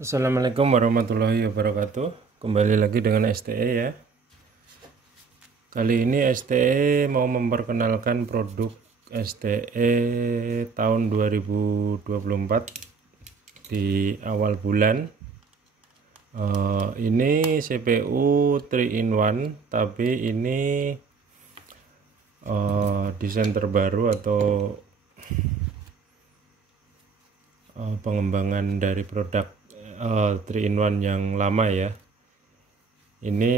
Assalamualaikum warahmatullahi wabarakatuh. Kembali lagi dengan STE ya. Kali ini STE mau memperkenalkan produk STE tahun 2024 di awal bulan. Ini CPU 3-in-1, tapi ini desain terbaru atau pengembangan dari produk 3-in-1 yang lama ya. Ini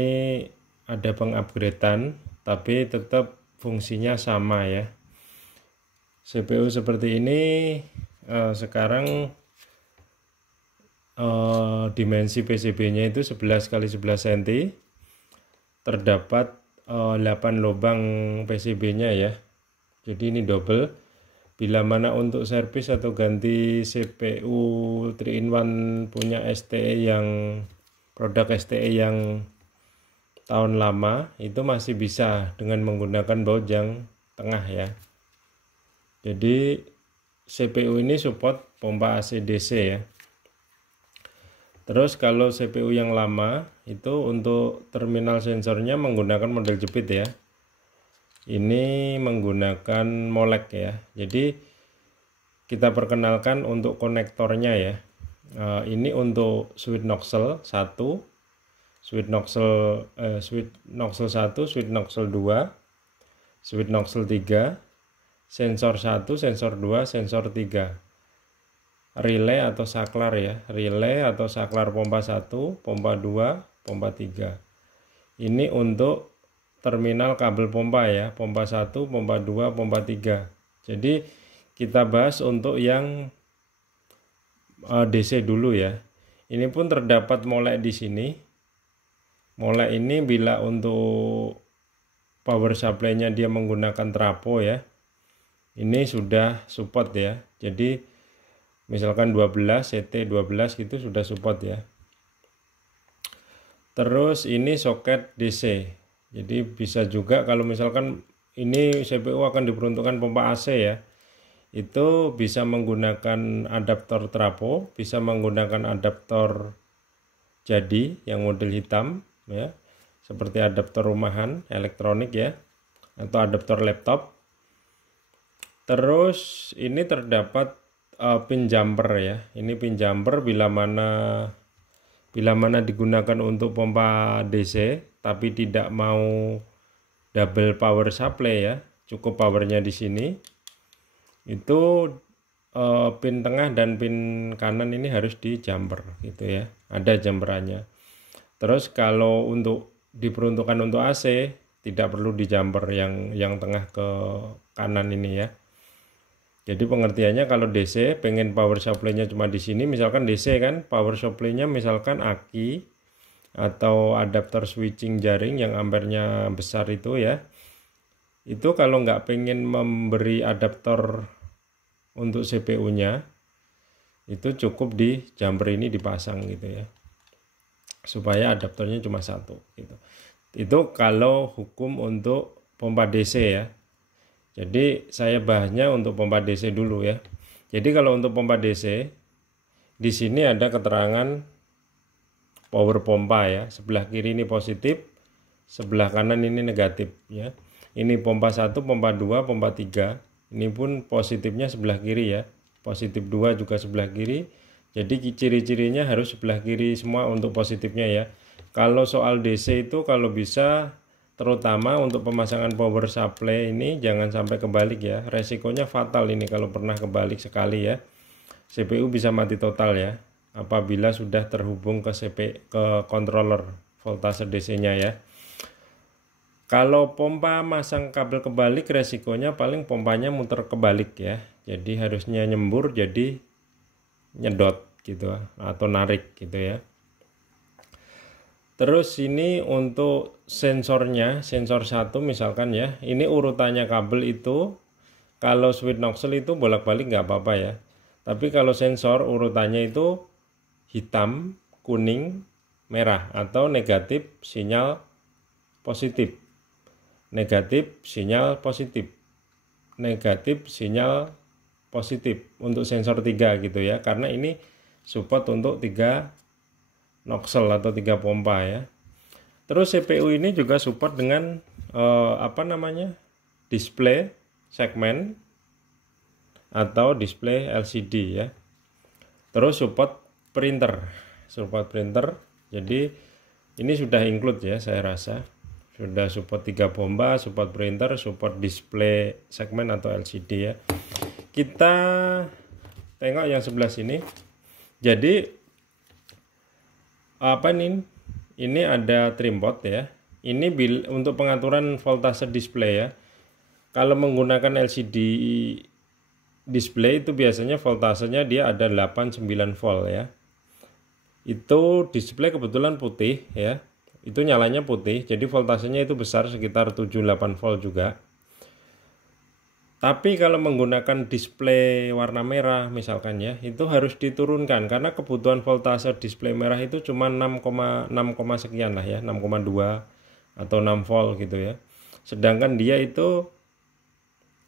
ada pengupgradean tapi tetap fungsinya sama ya. CPU seperti ini sekarang dimensi PCB-nya itu 11 x 11 cm. Terdapat 8 lubang PCB-nya ya. Jadi ini double. Bila mana untuk servis atau ganti CPU 3-in-1 punya STE yang produk STE yang tahun lama, itu masih bisa dengan menggunakan baut yang tengah ya. Jadi CPU ini support pompa AC DC ya. Terus kalau CPU yang lama itu untuk terminal sensornya menggunakan model jepit ya. Ini menggunakan molek ya. Jadi kita perkenalkan untuk konektornya ya. Ini untuk switch nozzle 1, switch nozzle 1, switch nozzle 2, switch nozzle 3, sensor 1, sensor 2, sensor 3. Relay atau saklar ya. Relay atau saklar pompa 1, pompa 2, pompa 3. Ini untuk terminal kabel pompa ya, pompa 1, pompa 2, pompa 3. Jadi kita bahas untuk yang DC dulu ya. Ini pun terdapat molek di sini. Molek ini bila untuk power supply-nya dia menggunakan trapo ya. Ini sudah support ya. Jadi misalkan 12 CT 12 gitu sudah support ya. Terus ini soket DC. Jadi bisa juga kalau misalkan ini CPU akan diperuntukkan pompa AC ya, itu bisa menggunakan adaptor trapo, bisa menggunakan adaptor jadi yang model hitam ya, seperti adaptor rumahan elektronik ya, atau adaptor laptop. Terus ini terdapat pin jumper ya. Ini pin jumper bila mana digunakan untuk pompa DC tapi tidak mau double power supply ya, cukup powernya di sini, itu pin tengah dan pin kanan ini harus di jumper gitu ya, ada jumperannya. Terus kalau untuk diperuntukkan untuk AC tidak perlu di jumper yang tengah ke kanan ini ya. Jadi pengertiannya kalau DC pengen power supply-nya cuma di sini, misalkan DC kan power supply-nya misalkan aki atau adaptor switching jaring yang ampernya besar itu ya. Itu kalau nggak pengen memberi adaptor untuk CPU-nya, itu cukup di jumper ini dipasang gitu ya. Supaya adaptornya cuma satu gitu. Itu kalau hukum untuk pompa DC ya. Jadi saya bahasnya untuk pompa DC dulu ya. Jadi kalau untuk pompa DC, di sini ada keterangan power pompa ya. Sebelah kiri ini positif, sebelah kanan ini negatif ya. Ini pompa 1, pompa 2, pompa 3. Ini pun positifnya sebelah kiri ya. Positif 2 juga sebelah kiri. Jadi ciri-cirinya harus sebelah kiri semua untuk positifnya ya. Kalau soal DC itu kalau bisa, terutama untuk pemasangan power supply ini jangan sampai kebalik ya. Resikonya fatal ini kalau pernah kebalik sekali ya. CPU bisa mati total ya apabila sudah terhubung ke controller voltase DC-nya ya. Kalau pompa masang kabel kebalik, resikonya paling pompanya muter kebalik ya. Jadi harusnya nyembur jadi nyedot gitu atau narik gitu ya. Terus ini untuk sensornya, sensor 1 misalkan ya, ini urutannya kabel itu kalau switch nozzle itu bolak-balik nggak apa-apa ya. Tapi kalau sensor urutannya itu hitam, kuning, merah atau negatif sinyal positif. Negatif sinyal positif. Negatif sinyal positif untuk sensor 3 gitu ya. Karena ini support untuk 3 nozzle atau 3 pompa ya. Terus CPU ini juga support dengan display segmen atau display LCD ya. Terus support printer. Jadi ini sudah include ya, saya rasa. Sudah support 3 pompa, support printer, support display segmen atau LCD ya. Kita tengok yang sebelah sini. Jadi ini ada trim pot ya. Ini untuk pengaturan voltase display ya. Kalau menggunakan LCD display itu biasanya voltasenya dia ada 8-9 volt ya. Itu display kebetulan putih ya. Itu nyalanya putih, jadi voltasenya itu besar sekitar 7-8 volt juga. Tapi kalau menggunakan display warna merah misalkan ya, itu harus diturunkan karena kebutuhan voltase display merah itu cuma 6, sekian lah ya, 6,2 atau 6 volt gitu ya. Sedangkan dia itu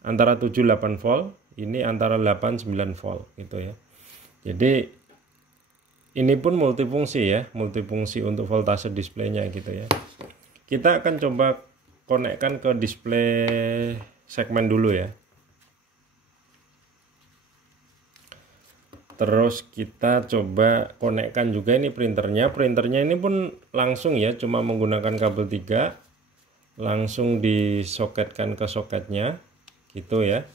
antara 7-8 volt, ini antara 8-9 volt gitu ya. Jadi ini pun multifungsi ya, multifungsi untuk voltase displaynya gitu ya. Kita akan coba konekkan ke display segmen dulu ya. Terus kita coba konekkan juga ini printernya. Printernya ini pun langsung ya, cuma menggunakan kabel 3, langsung disoketkan ke soketnya, gitu ya.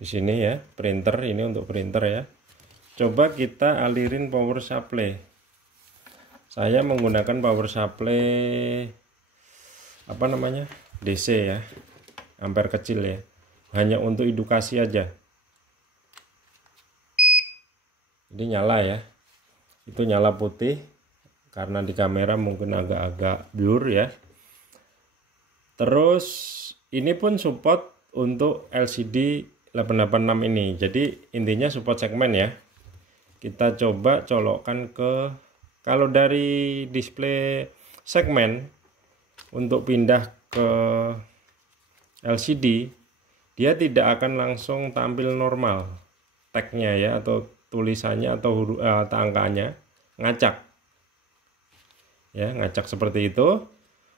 Di sini ya, printer ini untuk printer ya. Coba kita alirin power supply. Saya menggunakan power supply DC ya, ampere kecil ya. Hanya untuk edukasi aja. Ini nyala ya, itu nyala putih karena di kamera mungkin agak-agak blur ya. Terus ini pun support untuk LCD 886 ini, jadi intinya support segmen ya. Kita coba colokkan ke, kalau dari display segmen untuk pindah ke LCD dia tidak akan langsung tampil normal tagnya ya, atau tulisannya atau angkanya ngacak ya, ngacak seperti itu.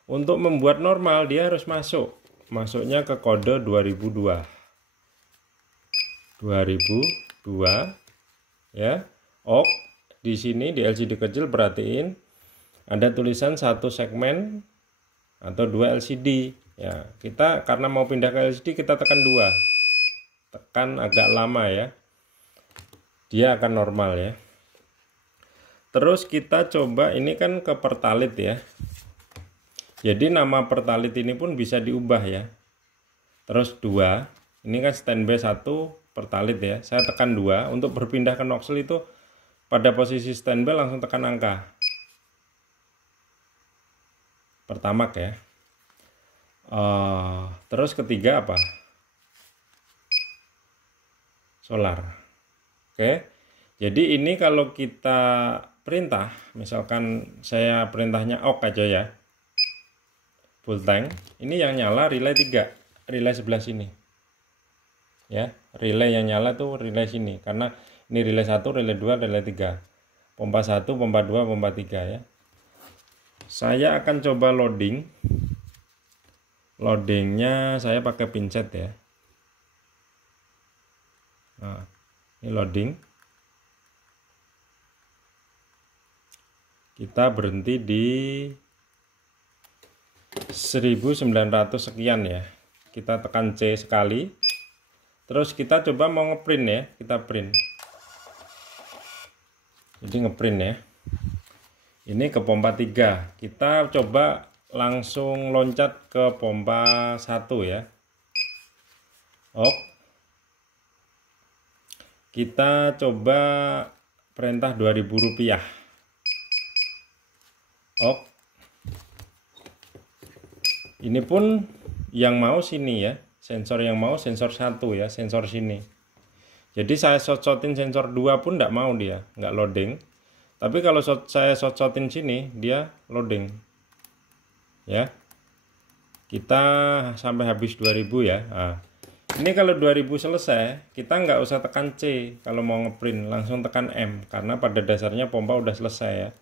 Untuk membuat normal dia harus masuknya ke kode 2002 ya. Di sini di LCD kecil perhatiin ada tulisan 1 segmen atau 2 LCD ya. Kita karena mau pindah ke LCD kita tekan 2, tekan agak lama ya, dia akan normal ya. Terus kita coba ini kan ke pertalit ya. Jadi nama pertalit ini pun bisa diubah ya. Terus 2, ini kan standby 1 pertalit ya. Saya tekan 2 untuk berpindah ke nozzle itu pada posisi standby langsung tekan angka pertamax ya. Terus ketiga apa? Solar. Oke, jadi ini kalau kita perintah, misalkan saya perintahnya OK aja ya, full tank, ini yang nyala relay 3, relay sebelah sini ya. Relay yang nyala tuh relay sini, karena ini relay 1, relay 2, relay 3, pompa 1, pompa 2, pompa 3 ya. Saya akan coba loadingnya saya pakai pincet ya. Nah, ini loading. Kita berhenti di 1900 sekian ya. Kita tekan C sekali. Terus kita coba mau ngeprint ya, kita print. Jadi ngeprint ya. Ini ke pompa 3. Kita coba langsung loncat ke pompa 1 ya. Kita coba perintah Rp2.000. Ini pun yang mau sini ya, sensor yang mau sensor 1 ya, sensor sini. Jadi saya shot-shotin sensor 2 pun tidak mau, dia nggak loading. Tapi kalau saya shot-shotin sini dia loading ya. Kita sampai habis 2000 ya. Nah, Ini kalau 2000 selesai, kita nggak usah tekan C kalau mau ngeprint, langsung tekan M karena pada dasarnya pompa udah selesai ya.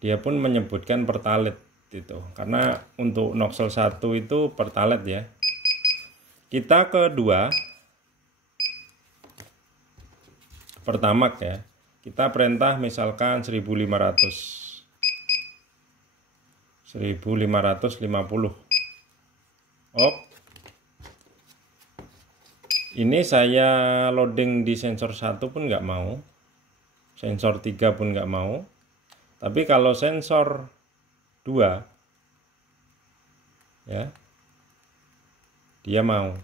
Dia pun menyebutkan pertalite itu, karena untuk nozzle 1 itu pertalite ya. Kita ke 2 Pertamax ya. Kita perintah misalkan 1550. Oh, ini saya loading di sensor 1 pun nggak mau, sensor 3 pun nggak mau, tapi kalau sensor 2 ya, dia mau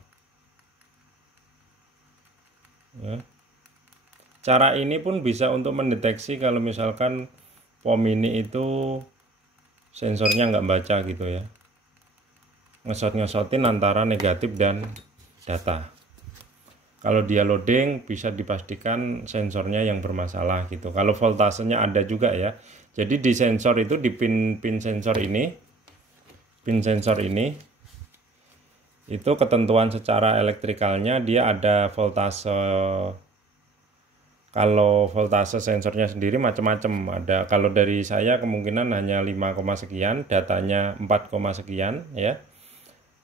ya. Cara ini pun bisa untuk mendeteksi kalau misalkan POM ini itu sensornya nggak baca gitu ya, ngesot-ngesotin antara negatif dan data. Kalau dia loading bisa dipastikan sensornya yang bermasalah gitu. Kalau voltasenya ada juga ya. Jadi di sensor itu, di pin sensor ini, itu ketentuan secara elektrikalnya dia ada voltase. Kalau voltase sensornya sendiri macam-macam. Ada, kalau dari saya kemungkinan hanya 5, sekian, datanya 4, sekian ya.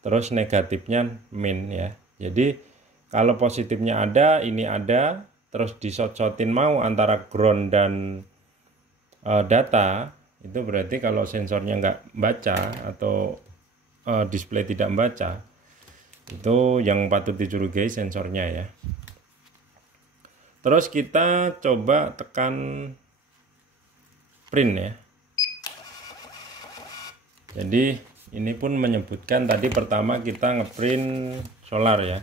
Terus negatifnya min ya. Jadi kalau positifnya ada, ini ada, terus disot-sotin mau antara ground dan data, itu berarti kalau sensornya nggak baca atau display tidak membaca, itu yang patut dicurigai sensornya ya. Terus kita coba tekan print ya. Jadi ini pun menyebutkan tadi pertama kita ngeprint solar ya.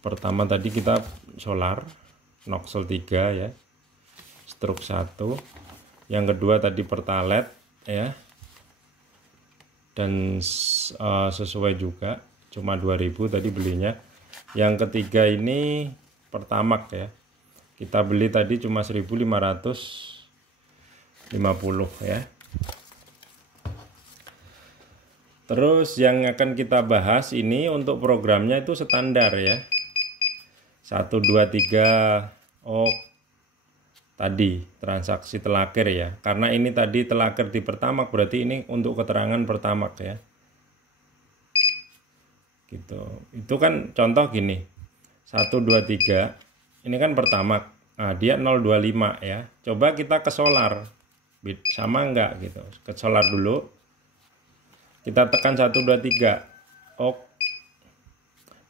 Pertama tadi kita solar nozzle 3 ya, stroke 1. Yang kedua tadi pertalite ya, dan sesuai juga, cuma 2000 tadi belinya. Yang ketiga ini Pertamax ya, kita beli tadi cuma 1550 ya. Terus yang akan kita bahas ini untuk programnya itu standar ya, 1 2 3. Oh tadi transaksi telakir ya, karena ini tadi telakir di Pertamax, berarti ini untuk keterangan Pertamax ya gitu. Itu kan contoh gini, 1 2 3 ini kan Pertamax. Nah, dia 025 ya. Coba kita ke solar, sama enggak gitu. Ke solar dulu, kita tekan 1 2 3, oh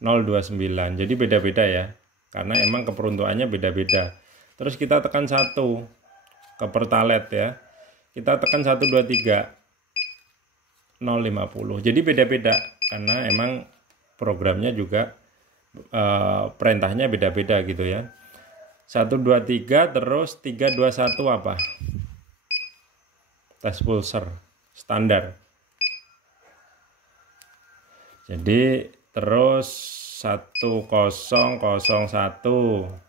029. Jadi beda-beda ya, karena emang keperuntukannya beda-beda. Terus kita tekan 1 ke pertalite ya, kita tekan 1 2 3 050. Jadi beda-beda karena emang programnya juga perintahnya beda-beda gitu ya. 1 2 3 terus 3 2 1 apa? Tes pulser standar. Jadi terus 1001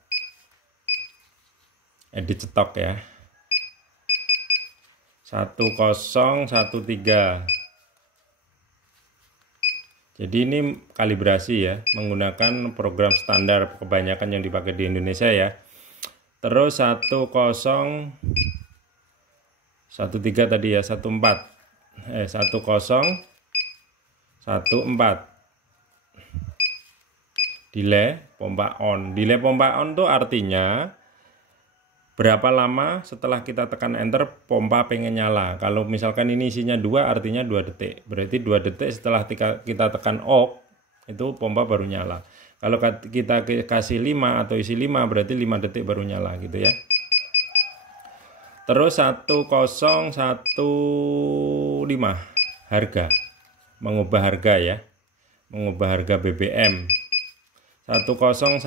dicetok ya. 1013. Jadi ini kalibrasi ya, menggunakan program standar kebanyakan yang dipakai di Indonesia ya. Terus 1013 tadi ya, 1014. Delay pompa on. Delay pompa on tuh artinya berapa lama setelah kita tekan enter pompa pengen nyala. Kalau misalkan ini isinya 2, artinya 2 detik. Berarti 2 detik setelah kita tekan off, itu pompa baru nyala. Kalau kita kasih 5 atau isi 5, berarti 5 detik baru nyala gitu ya. Terus 1015 harga. Mengubah harga ya. Mengubah harga BBM. 1016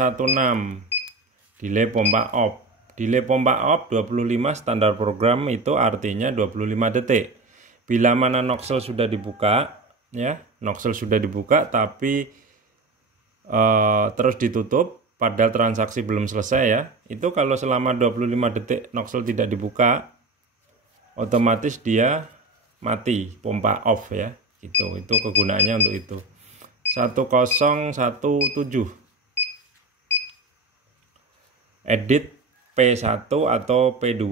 delay pompa off. Delay pompa off 25 standar program, itu artinya 25 detik. Bila mana nozzle sudah dibuka ya, nozzle sudah dibuka tapi terus ditutup padahal transaksi belum selesai ya, itu kalau selama 25 detik nozzle tidak dibuka, otomatis dia mati, pompa off ya. gitu. Itu kegunaannya untuk itu. 1017 edit P1 atau P2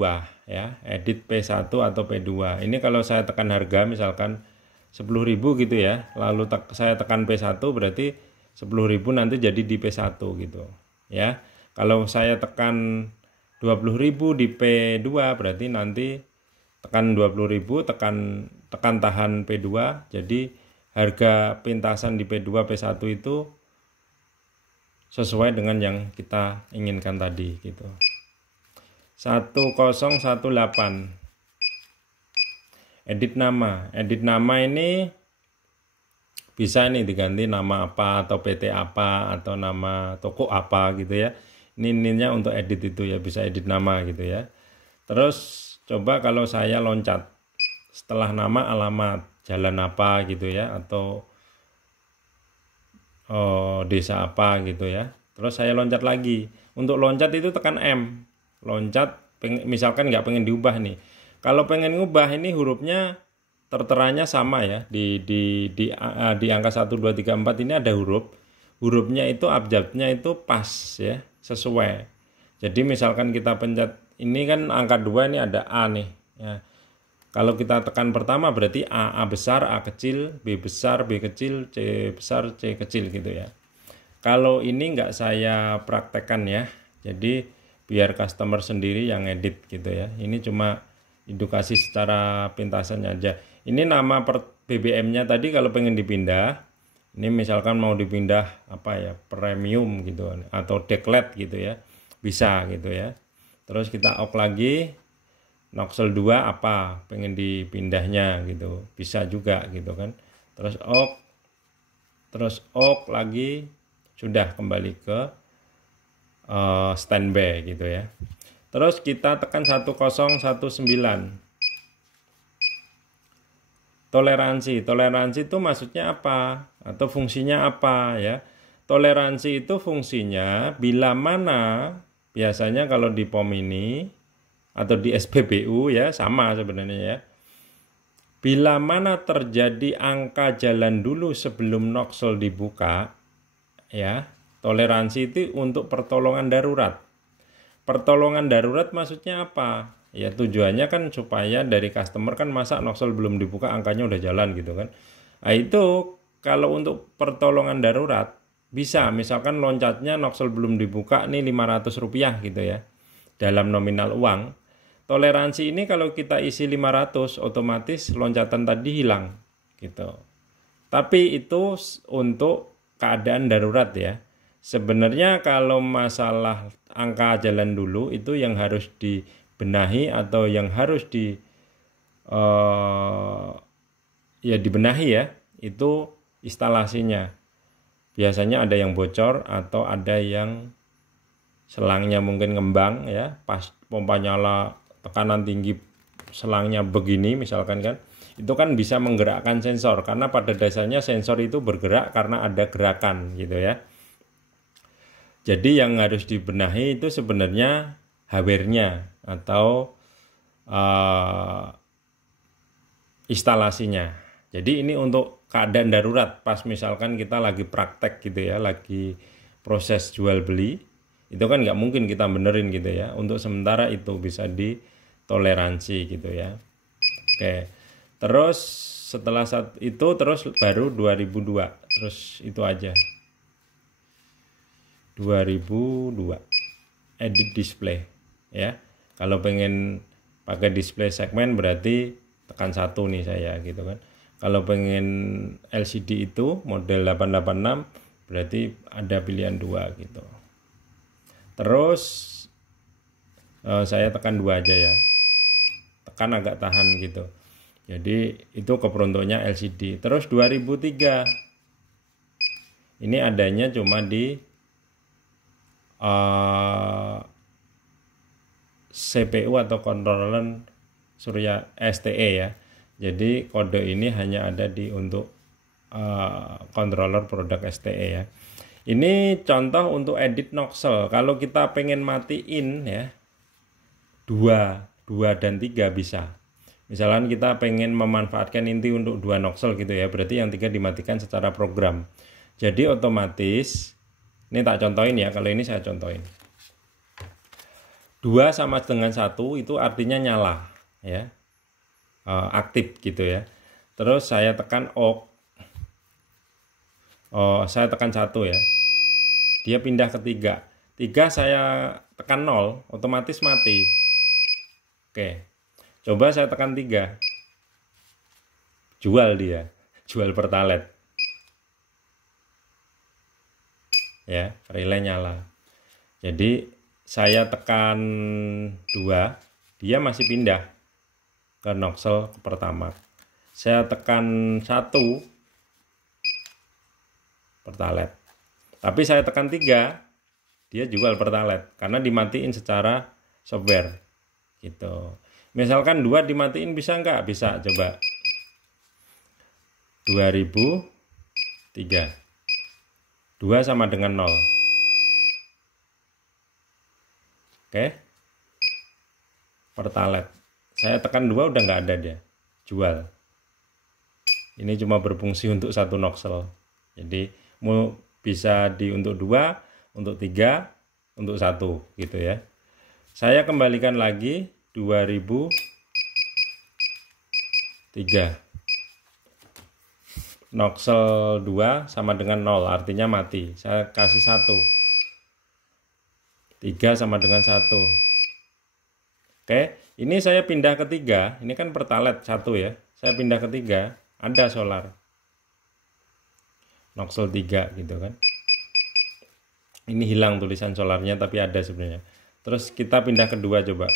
ya, edit P1 atau P2. Ini kalau saya tekan harga misalkan 10.000 gitu ya, lalu saya tekan P1 berarti 10.000 nanti jadi di P1 gitu ya. Kalau saya tekan 20.000 di P2 berarti nanti tekan 20.000, tekan tahan P2, jadi harga pintasan di P2 P1 itu sesuai dengan yang kita inginkan tadi gitu. 1018 edit nama ini bisa nih diganti nama apa atau PT apa atau nama toko apa gitu ya. Ininya untuk edit itu ya, bisa edit nama gitu ya. Terus coba kalau saya loncat setelah nama alamat jalan apa gitu ya, atau desa apa gitu ya. Terus saya loncat lagi. Untuk loncat itu tekan M. Loncat, misalkan nggak pengen diubah nih. Kalau pengen ngubah ini hurufnya terteranya sama ya. Di angka 1, 2, 3, 4 ini ada huruf. Hurufnya itu abjadnya itu pas ya, sesuai. Jadi misalkan kita pencet ini kan angka 2 ini ada A nih ya. Kalau kita tekan pertama berarti A besar, A kecil, B besar, B kecil, C besar, C kecil gitu ya. Kalau ini nggak saya praktekkan ya, jadi biar customer sendiri yang edit gitu ya. Ini cuma edukasi secara pintasannya aja. Ini nama BBM-nya tadi kalau pengen dipindah, ini misalkan mau dipindah apa ya, premium gitu atau declet gitu ya, bisa gitu ya. Terus kita ok lagi. Noxel 2 apa pengen dipindahnya gitu, bisa juga gitu kan. Terus ok lagi, sudah kembali ke standby gitu ya. Terus kita tekan 1019 toleransi itu maksudnya apa atau fungsinya apa ya. Toleransi itu fungsinya bila mana, biasanya kalau di POM ini atau di SPBU ya sama sebenarnya ya. Bila mana terjadi angka jalan dulu sebelum noxel dibuka ya, toleransi itu untuk pertolongan darurat. Pertolongan darurat maksudnya apa? Ya tujuannya kan supaya dari customer kan masa noxel belum dibuka angkanya udah jalan gitu kan. Nah itu kalau untuk pertolongan darurat bisa misalkan loncatnya noxel belum dibuka nih 500 rupiah gitu ya dalam nominal uang. Toleransi ini kalau kita isi 500 otomatis loncatan tadi hilang gitu. Tapi itu untuk keadaan darurat ya. Sebenarnya kalau masalah angka jalan dulu itu yang harus dibenahi atau yang harus dibenahi ya, itu instalasinya. Biasanya ada yang bocor atau ada yang selangnya mungkin ngembang ya, pas pompa nyala tekanan tinggi selangnya begini misalkan kan, itu kan bisa menggerakkan sensor karena pada dasarnya sensor itu bergerak karena ada gerakan gitu ya. Jadi yang harus dibenahi itu sebenarnya hardware-nya atau instalasinya. Jadi ini untuk keadaan darurat pas misalkan kita lagi praktek gitu ya, lagi proses jual beli, itu kan nggak mungkin kita benerin gitu ya. Untuk sementara itu bisa ditoleransi gitu ya. Oke, terus setelah saat itu terus baru 2002, terus itu aja 2002 edit display ya. Kalau pengen pakai display segmen berarti tekan 1 nih saya gitu kan. Kalau pengen LCD itu model 886 berarti ada pilihan 2 gitu. Terus saya tekan 2 aja ya, tekan agak tahan gitu. Jadi itu keperuntukannya LCD. Terus 2003 ini adanya cuma di CPU atau controller Surya STE ya. Jadi kode ini hanya ada di untuk controller produk STE ya. Ini contoh untuk edit noxel. Kalau kita pengen matiin ya 2 dan 3 bisa. Misalkan kita pengen memanfaatkan inti untuk 2 nozzle gitu ya, berarti yang 3 dimatikan secara program. Jadi otomatis, ini tak contohin ya, kalau ini saya contohin. 2 sama dengan 1 itu artinya nyala ya, aktif gitu ya. Terus saya tekan OK, saya tekan 1 ya, dia pindah ke 3. 3 saya tekan 0, otomatis mati. Oke, coba saya tekan 3, jual dia, jual pertalet ya, relay nyala. Jadi saya tekan 2, dia masih pindah ke nozzle pertama. Saya tekan 1, pertalet. Tapi saya tekan 3, dia jual pertalet karena dimatiin secara software gitu. Misalkan 2 dimatiin bisa nggak? Bisa, coba. 2003. 2 sama dengan 0. Oke. Pertalet. Saya tekan 2 udah nggak ada dia. Jual. Ini cuma berfungsi untuk 1 nozzle. Jadi mau bisa untuk 2, untuk 3, untuk 1 gitu ya. Saya kembalikan lagi 2003. Nozzle 2 sama dengan 0, artinya mati. Saya kasih 1. 3 sama dengan 1. Oke, ini saya pindah ke 3. Ini kan pertalet 1 ya. Saya pindah ke 3, ada solar. Nozzle 3 gitu kan. Ini hilang tulisan solarnya tapi ada sebenarnya. Terus kita pindah ke 2 coba.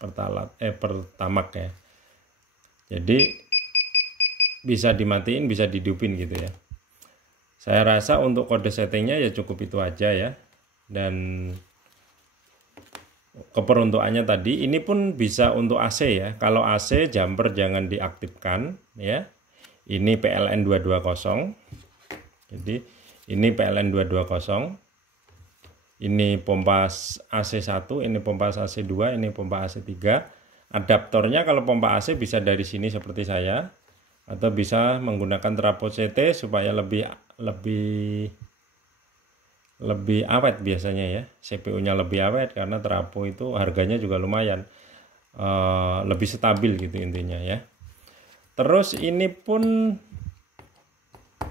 Pertamak ya. Jadi bisa dimatiin, bisa dihidupin gitu ya. Saya rasa untuk kode settingnya ya cukup itu aja ya. Dan keperuntukannya tadi, ini pun bisa untuk AC ya. Kalau AC jumper jangan diaktifkan ya. Ini PLN 220. Jadi ini PLN 220. Ini pompa AC1, ini pompa AC2, ini pompa AC3. Adaptornya kalau pompa AC bisa dari sini seperti saya, atau bisa menggunakan trafo CT supaya lebih awet biasanya ya. CPU-nya lebih awet karena trafo itu harganya juga lumayan, lebih stabil gitu intinya ya. Terus ini pun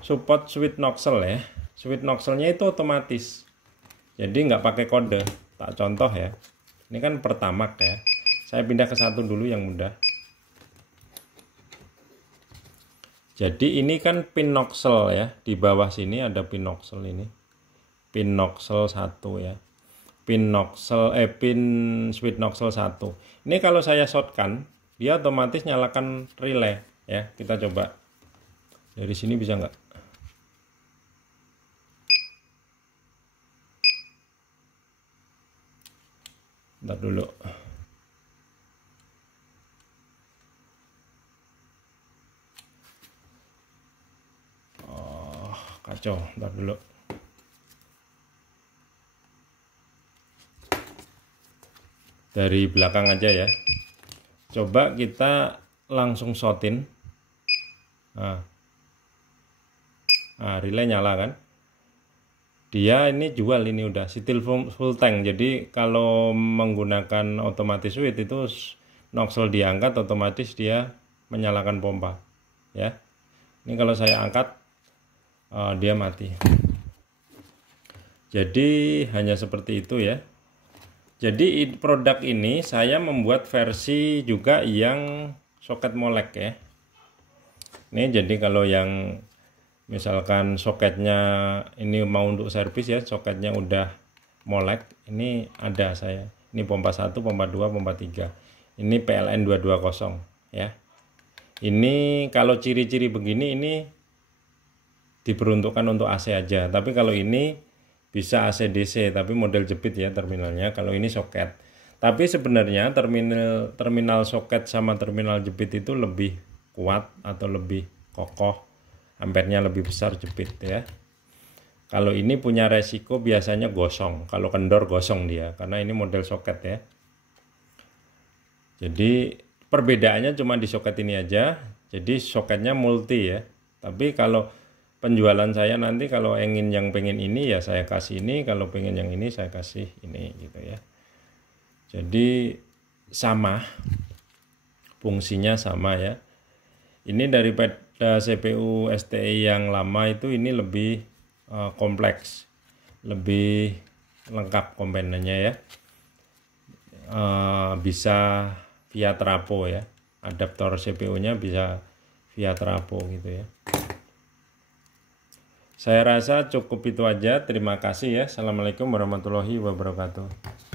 support switch nozzle ya. Switch nozzle-nya itu otomatis. Jadi nggak pakai kode. Tak contoh ya. Ini kan pertamax ya. Saya pindah ke 1 dulu yang mudah. Jadi ini kan pin nozzle ya. Di bawah sini ada pin nozzle ini. Pin nozzle 1 ya. Pin switch nozzle 1. Ini kalau saya shortkan, dia otomatis nyalakan relay ya. Kita coba. Dari sini bisa nggak? Bentar dulu. Oh, kacau. Bentar dulu. Dari belakang aja ya. Coba kita langsung shortin. Nah, relay nyala kan? Dia ini jual, ini udah setil full tank. Jadi kalau menggunakan otomatis switch itu nozzle diangkat, otomatis dia menyalakan pompa ya. Ini kalau saya angkat dia mati. Jadi hanya seperti itu ya. Jadi produk ini saya membuat versi juga yang soket molek ya. Ini jadi kalau yang misalkan soketnya ini mau untuk servis ya, soketnya udah molek, ini ada saya. Ini pompa 1, pompa 2, pompa 3. Ini PLN 220 ya. Ini kalau ciri-ciri begini ini diperuntukkan untuk AC aja. Tapi kalau ini bisa AC DC, tapi model jepit ya terminalnya. Kalau ini soket. Tapi sebenarnya terminal soket sama terminal jepit itu lebih kuat atau lebih kokoh. Ampernya lebih besar jepit ya. Kalau ini punya resiko biasanya gosong. Kalau kendor gosong dia, karena ini model soket ya. Jadi perbedaannya cuma di soket ini aja. Jadi soketnya multi ya. Tapi kalau penjualan saya nanti kalau yang pengen ini ya saya kasih ini, kalau pengen yang ini saya kasih ini gitu ya. Jadi sama, fungsinya sama ya. Ini daripada CPU STI yang lama itu ini lebih kompleks, lebih lengkap komponennya ya. Bisa via trapo ya, adaptor CPU-nya bisa via trapo gitu ya. Saya rasa cukup itu aja. Terima kasih ya. Assalamualaikum warahmatullahi wabarakatuh.